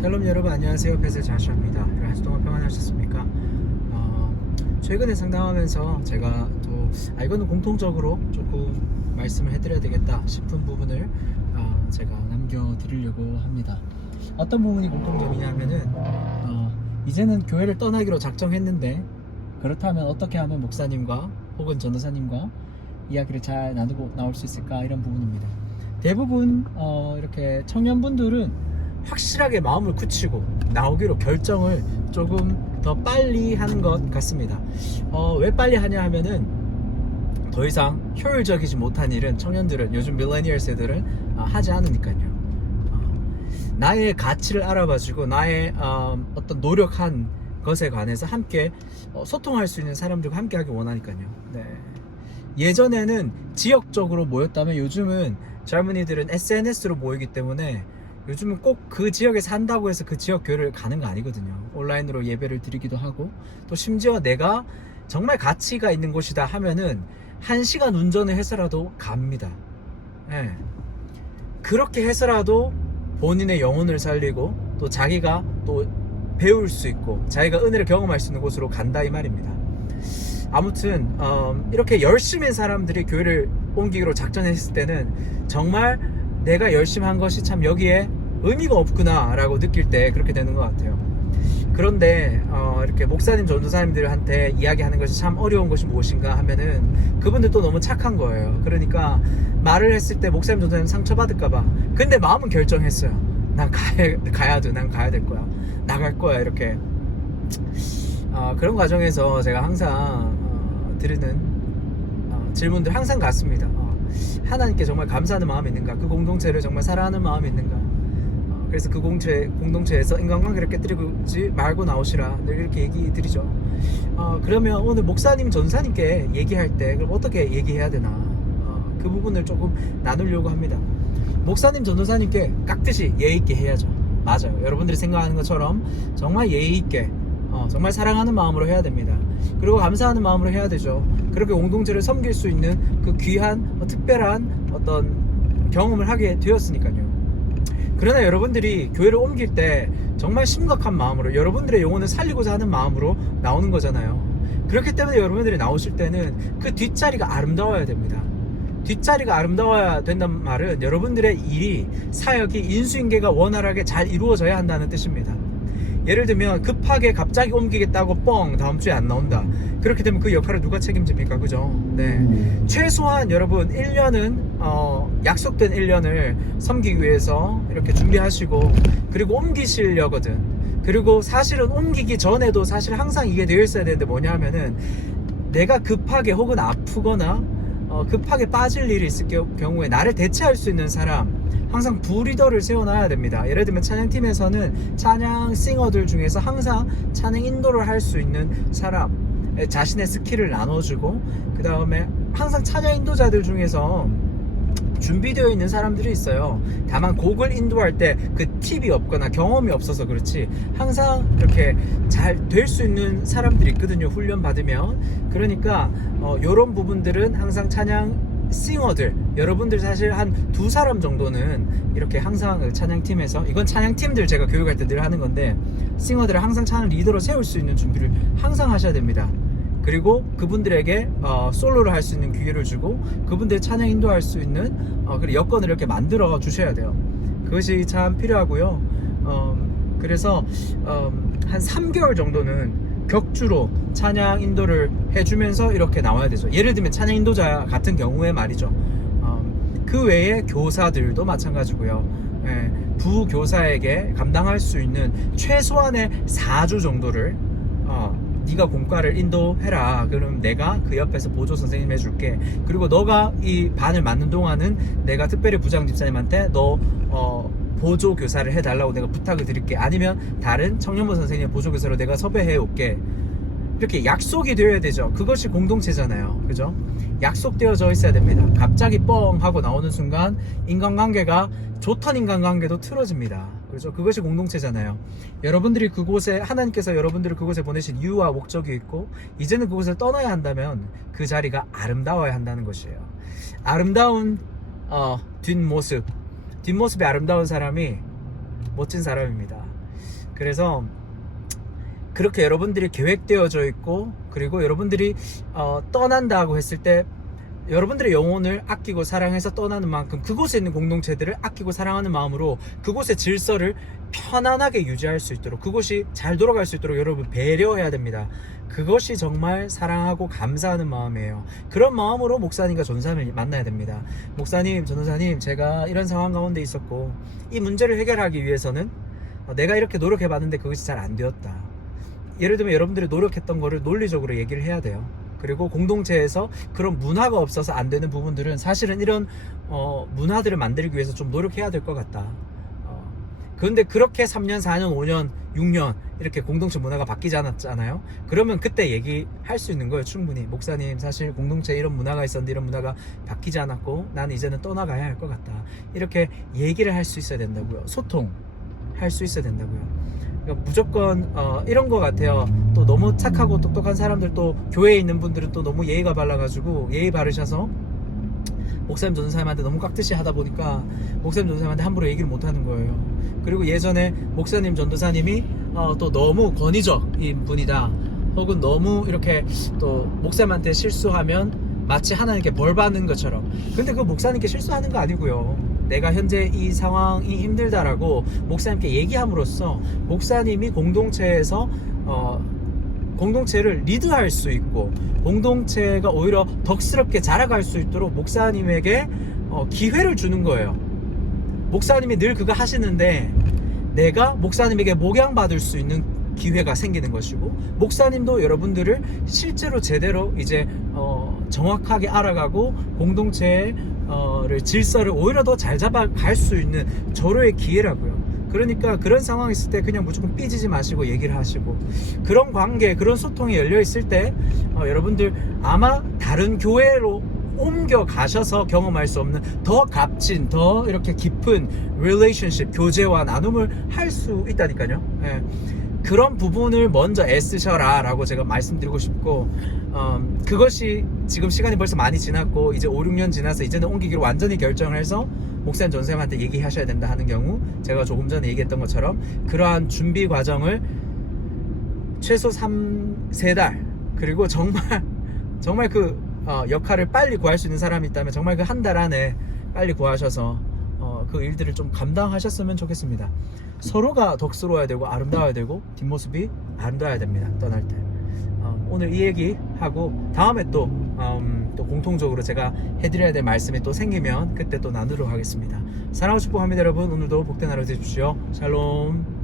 샬롬 여러분 안녕하세요. 베슬 자샤입니다. 한 주 동안 평안하셨습니까? 어, 최근에 상담하면서 제가 또 아, 이거는 공통적으로 조금 말씀을 해드려야 되겠다 싶은 부분을 어, 제가 남겨드리려고 합니다. 어떤 부분이 공통점이냐면은 어, 이제는 교회를 떠나기로 작정했는데 그렇다면 어떻게 하면 목사님과 혹은 전도사님과 이야기를 잘 나누고 나올 수 있을까? 이런 부분입니다. 대부분 어, 이렇게 청년분들은 확실하게 마음을 굳히고 나오기로 결정을 조금 더 빨리 하는 것 같습니다. 어, 왜 빨리 하냐 하면은 더 이상 효율적이지 못한 일은 청년들은 요즘 밀레니얼 세들은 어, 하지 않으니까요. 어, 나의 가치를 알아봐주고 나의 어, 어떤 노력한 것에 관해서 함께 어, 소통할 수 있는 사람들과 함께 하기 원하니까요. 네. 예전에는 지역적으로 모였다면 요즘은 젊은이들은 SNS로 모이기 때문에 요즘은 꼭 그 지역에 산다고 해서 그 지역 교회를 가는 거 아니거든요. 온라인으로 예배를 드리기도 하고 또 심지어 내가 정말 가치가 있는 곳이다 하면은 한 시간 운전을 해서라도 갑니다. 예. 그렇게 해서라도 본인의 영혼을 살리고 또 자기가 또 배울 수 있고 자기가 은혜를 경험할 수 있는 곳으로 간다 이 말입니다. 아무튼 어, 이렇게 열심히 사람들이 교회를 옮기기로 작전했을 때는 정말 내가 열심히 한 것이 참 여기에 의미가 없구나 라고 느낄 때 그렇게 되는 것 같아요 그런데 어, 이렇게 목사님 전도사님들한테 이야기하는 것이 참 어려운 것이 무엇인가 하면은 그분들도 너무 착한 거예요 그러니까 말을 했을 때 목사님 전도사님 상처 받을까봐 근데 마음은 결정했어요 난 가야, 가야 돼, 난 가야 될 거야 나갈 거야 이렇게 어, 그런 과정에서 제가 항상 어, 드리는 어, 질문들 항상 같습니다. 어, 하나님께 정말 감사하는 마음이 있는가? 그 공동체를 정말 사랑하는 마음이 있는가? 어, 그래서 그 공체, 공동체에서 인간관계를 깨뜨리지 말고 나오시라 늘 이렇게 얘기 드리죠. 어, 그러면 오늘 목사님, 전사님께 얘기할 때 그럼 어떻게 얘기해야 되나? 어, 그 부분을 조금 나누려고 합니다. 목사님, 전도사님께 깍듯이 예의 있게 해야죠. 맞아요. 여러분들이 생각하는 것처럼 정말 예의 있게 어, 정말 사랑하는 마음으로 해야 됩니다. 그리고 감사하는 마음으로 해야 되죠. 그렇게 공동체를 섬길 수 있는 그 귀한 어, 특별한 어떤 경험을 하게 되었으니까요. 그러나 여러분들이 교회를 옮길 때 정말 심각한 마음으로 여러분들의 영혼을 살리고자 하는 마음으로 나오는 거잖아요. 그렇기 때문에 여러분들이 나오실 때는 그 뒷자리가 아름다워야 됩니다. 뒷자리가 아름다워야 된다는 말은 여러분들의 일이 사역이 인수인계가 원활하게 잘 이루어져야 한다는 뜻입니다. 예를 들면 급하게 갑자기 옮기겠다고 뻥 다음 주에 안 나온다. 그렇게 되면 그 역할을 누가 책임집니까? 그죠? 네. 최소한 여러분 1년은 어, 약속된 1년을 섬기기 위해서 이렇게 준비하시고 그리고 옮기시려거든. 그리고 사실은 옮기기 전에도 사실 항상 이게 되어 있어야 되는데 뭐냐 하면은 내가 급하게 혹은 아프거나 어, 급하게 빠질 일이 있을 겨- 경우에 나를 대체할 수 있는 사람 항상 부리더를 세워놔야 됩니다. 예를 들면 찬양팀에서는 찬양 싱어들 중에서 항상 찬양 인도를 할 수 있는 사람 자신의 스킬을 나눠주고 그 다음에 항상 찬양 인도자들 중에서 준비되어 있는 사람들이 있어요. 다만 곡을 인도할 때 그 팁이 없거나 경험이 없어서 그렇지 항상 이렇게 잘 될 수 있는 사람들이 있거든요. 훈련 받으면 그러니까 어, 이런 부분들은 항상 찬양 싱어들 여러분들 사실 한 두 사람 정도는 이렇게 항상 그 찬양팀에서 이건 찬양팀들 제가 교육할 때 늘 하는 건데 싱어들을 항상 찬양 리더로 세울 수 있는 준비를 항상 하셔야 됩니다. 그리고 그분들에게 어, 솔로를 할 수 있는 기회를 주고 그분들 찬양 인도할 수 있는 어, 그리고 여건을 이렇게 만들어 주셔야 돼요. 그것이 참 필요하고요. 어, 그래서 어, 한 3개월 정도는 격주로 찬양 인도를 해주면서 이렇게 나와야 되죠. 예를 들면 찬양 인도자 같은 경우에 말이죠. 어, 그 외에 교사들도 마찬가지고요. 예, 부교사에게 감당할 수 있는 최소한의 4주 정도를 어, 네가 공과를 인도해라. 그럼 내가 그 옆에서 보조 선생님 해줄게. 그리고 너가 이 반을 맡는 동안은 내가 특별히 부장 집사님한테 너 어, 보조 교사를 해달라고 내가 부탁을 드릴게. 아니면 다른 청년부 선생님 보조 교사로 내가 섭외해 올게. 이렇게 약속이 되어야 되죠. 그것이 공동체잖아요. 그죠? 약속되어져 있어야 됩니다. 갑자기 뻥 하고 나오는 순간 인간관계가 좋던 인간관계도 틀어집니다. 그죠? 그것이 공동체잖아요. 여러분들이 그곳에 하나님께서 여러분들을 그곳에 보내신 이유와 목적이 있고 이제는 그곳을 떠나야 한다면 그 자리가 아름다워야 한다는 것이에요. 아름다운 어, 뒷모습, 뒷모습이 아름다운 사람이 멋진 사람입니다. 그래서 그렇게 여러분들이 계획되어져 있고 그리고 여러분들이 어, 떠난다고 했을 때 여러분들의 영혼을 아끼고 사랑해서 떠나는 만큼 그곳에 있는 공동체들을 아끼고 사랑하는 마음으로 그곳의 질서를 편안하게 유지할 수 있도록 그곳이 잘 돌아갈 수 있도록 여러분 배려해야 됩니다. 그것이 정말 사랑하고 감사하는 마음이에요. 그런 마음으로 목사님과 전사님을 만나야 됩니다. 목사님, 전도사님, 제가 이런 상황 가운데 있었고 이 문제를 해결하기 위해서는 어, 내가 이렇게 노력해 봤는데 그것이 잘 안 되었다. 예를 들면 여러분들이 노력했던 거를 논리적으로 얘기를 해야 돼요. 그리고 공동체에서 그런 문화가 없어서 안 되는 부분들은 사실은 이런 어, 문화들을 만들기 위해서 좀 노력해야 될 것 같다. 어, 그런데 그렇게 3년, 4년, 5년, 6년 이렇게 공동체 문화가 바뀌지 않았잖아요. 그러면 그때 얘기할 수 있는 거예요. 충분히 목사님 사실 공동체 이런 문화가 있었는데 이런 문화가 바뀌지 않았고 나는 이제는 떠나가야 할 것 같다. 이렇게 얘기를 할 수 있어야 된다고요. 소통 할 수 있어야 된다고요. 무조건 어, 이런 것 같아요. 또 너무 착하고 똑똑한 사람들 또 교회에 있는 분들은 또 너무 예의가 발라가지고 예의 바르셔서 목사님 전사님한테 너무 깍듯이 하다 보니까 목사님 전사님한테 함부로 얘기를 못 하는 거예요. 그리고 예전에 목사님 전도사님이 어, 또 너무 권위적인 분이다. 혹은 너무 이렇게 또 목사님한테 실수하면 마치 하나님께 벌 받는 것처럼. 근데 그 목사님께 실수하는 거 아니고요. 내가 현재 이 상황이 힘들다라고 목사님께 얘기함으로써 목사님이 공동체에서 어, 공동체를 리드할 수 있고 공동체가 오히려 덕스럽게 자라갈 수 있도록 목사님에게 어, 기회를 주는 거예요. 목사님이 늘 그거 하시는데 내가 목사님에게 목양받을 수 있는 기회가 생기는 것이고 목사님도 여러분들을 실제로 제대로 이제 어, 정확하게 알아가고 공동체의 어를 질서를 오히려 더 잘 잡아갈 수 있는 절호의 기회라고요. 그러니까 그런 상황 있을 때 그냥 무조건 삐지지 마시고 얘기를 하시고 그런 관계 그런 소통이 열려 있을 때 어, 여러분들 아마 다른 교회로 옮겨 가셔서 경험할 수 없는 더 값진 더 이렇게 깊은 relationship 교제와 나눔을 할 수 있다니까요. 예. 그런 부분을 먼저 애쓰셔라 라고 제가 말씀드리고 싶고 음, 그것이 지금 시간이 벌써 많이 지났고 이제 5, 6년 지나서 이제는 옮기기로 완전히 결정을 해서 목사님 전쌤한테 얘기하셔야 된다 하는 경우 제가 조금 전에 얘기했던 것처럼 그러한 준비 과정을 최소 3, 3달 그리고 정말 정말 그 어, 역할을 빨리 구할 수 있는 사람이 있다면 정말 그 한 달 안에 빨리 구하셔서 어, 그 일들을 좀 감당하셨으면 좋겠습니다. 서로가 덕스러워야 되고 아름다워야 되고 뒷모습이 아름다워야 됩니다. 떠날 때. 어, 오늘 이 얘기 하고 다음에 또, 음, 또 공통적으로 제가 해드려야 될 말씀이 또 생기면 그때 또 나누도록 하겠습니다. 사랑하고 축복합니다 여러분. 오늘도 복된 하루 되십시오. 샬롬.